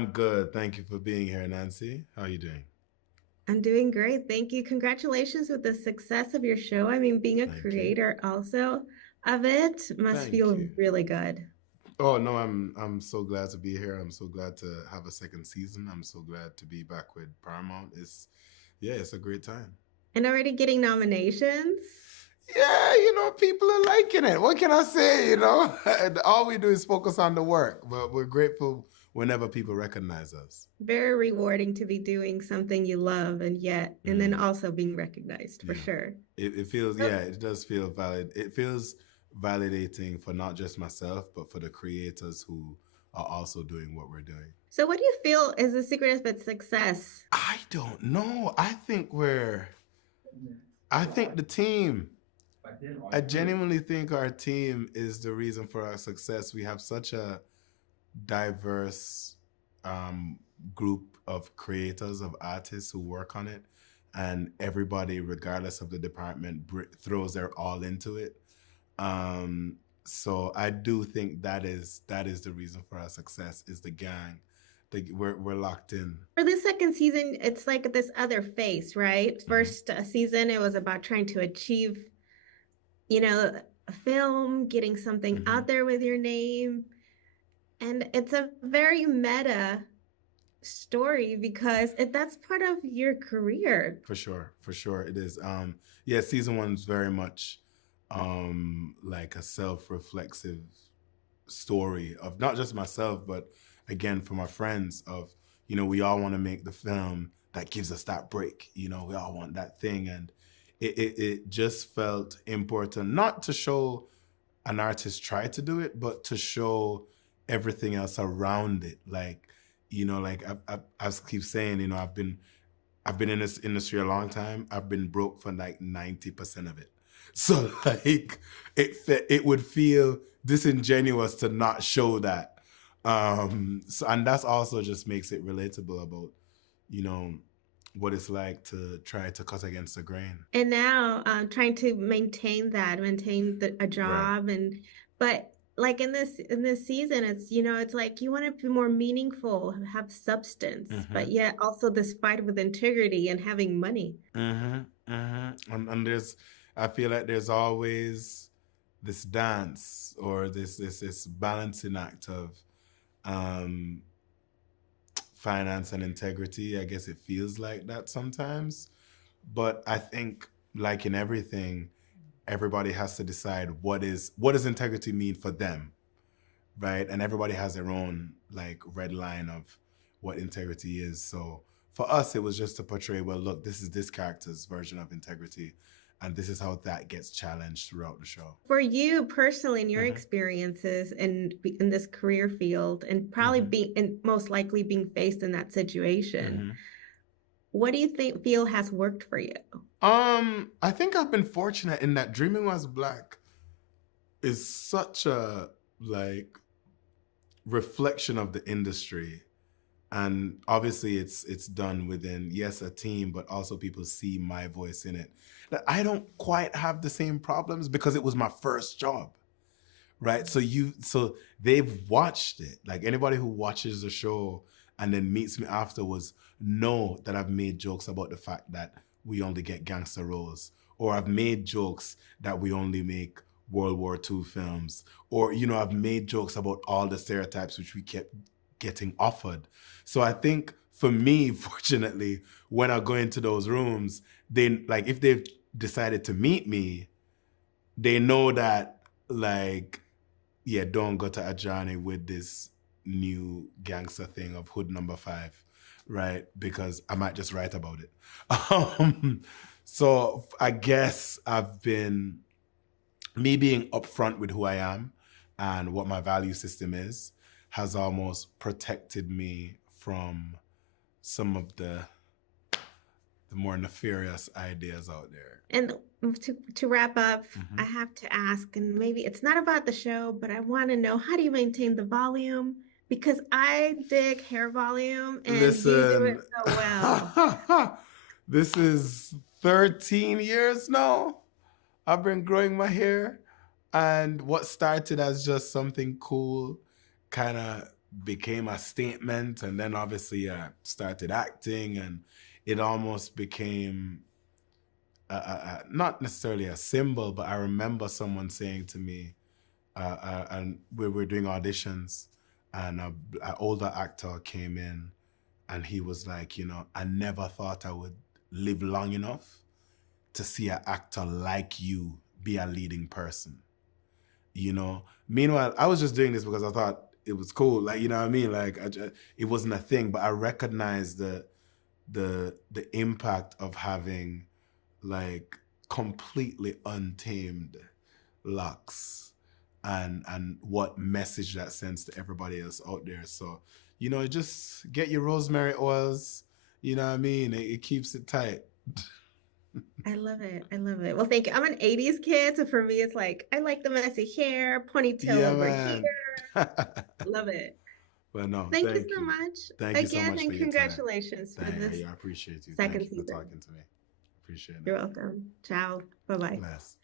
I'm good. Thank you for being here, Nancy. How are you doing? I'm doing great. Thank you. Congratulations with the success of your show. I mean, being a Thank you. creator also of it must Thank feel you. really good. Oh no, I'm so glad to be here. I'm so glad to have a second season. I'm so glad to be back with Paramount. It's a great time. And already getting nominations. Yeah, people are liking it. What can I say? All we do is focus on the work, but we're grateful whenever people recognize us. Very rewarding to be doing something you love and then Mm, also being recognized for yeah. sure. It feels, So, yeah, it does feel valid. It feels validating for not just myself, but for the creators who are also doing what we're doing. so what do you feel is the secret of its success? I don't know. I think the team. I genuinely think our team is the reason for our success. We have such a diverse um, group of creators, of artists who work on it, and everybody, regardless of the department, throws their all into it. So I do think that is the reason for our success is the gang. We're locked in. For the second season, it's like this other face, right? Mhm. First season, it was about trying to achieve, a film, getting something out Mhm. there with your name. And it's a very meta story because that's part of your career. For sure, it is. Yeah, season one's very much like a self-reflexive story of not just myself, but again for my friends. Of we all want to make the film that gives us that break. We all want that thing, and it just felt important not to show an artist try to do it, but to show everything else around it. Like like I keep saying, I've been in this industry a long time. I've been broke for like 90% of it. So like it would feel disingenuous to not show that. So and that's also just makes it relatable about, you know, what it's like to try to cut against the grain. And now trying to maintain a Right. job but like in this season, it's like you want to be more meaningful, have substance, but Mm-hmm. yet also this fight with integrity and having money. Mm-hmm. Mm-hmm. And I feel like there's always this dance or this balancing act of um finance and integrity. I guess it feels like that sometimes. But I think like in everything, everybody has to decide what does integrity mean for them, right? And everybody has their own like red line of what integrity is. So for us, it was just to portray, well, look, this is this character's version of integrity, and this is how that gets challenged throughout the show. For you personally, in your Mm-hmm. experiences in this career field, and probably Mm-hmm. being and most likely being faced in that situation, Mm-hmm. what do you think feel has worked for you? I think I've been fortunate in that Dreaming Was Black is such a like reflection of the industry, and obviously it's done within, yes, a team, but also people see my voice in it. That I don't quite have the same problems because it was my first job, right? So they've watched it. Like anybody who watches the show and then meets me afterwards know that I've made jokes about the fact that we only get gangster roles, or I've made jokes that we only make World War II films, or I've made jokes about all the stereotypes which we kept getting offered. So I think for me, fortunately, when I go into those rooms, they like if they've decided to meet me, they know that like, yeah, don't go to Adjani with this new gangster thing of hood number 5, right? Because I might just write about it. Um, so I guess I've been me being upfront with who I am and what my value system is has almost protected me from some of the more nefarious ideas out there. And to wrap up, I Mm-hmm. have to ask, and maybe it's not about the show, but I want to know, how do you maintain the volume? Because I dig hair volume and you do it Listen, so well. this is 13 years now. I've been growing my hair, and what started as just something cool kind of became a statement, and then obviously I started acting, and it almost became not necessarily a symbol, but I remember someone saying to me, and we were doing auditions, and an older actor came in, and he was like, you know, I never thought I would live long enough to see an actor like you be a leading person. You know, meanwhile, I was just doing this because I thought it was cool. Like, you know what I mean? Like, it wasn't a thing, but I recognized the impact of having like completely untamed locks, and what message that sends to everybody else out there. So, you know, just get your rosemary oils. You know what I mean? It keeps it tight. I love it. I love it. Well, thank you. I'm an 80s kid, so for me, it's like I like the messy hair, ponytail Yeah, over man. here. Love it. But no, Thank you thank so you. much. Thank you so Again, much for and your time. congratulations for this I appreciate you. Thank second you for season. talking to me. Appreciate it. You're welcome. Ciao. Bye-bye. Bless.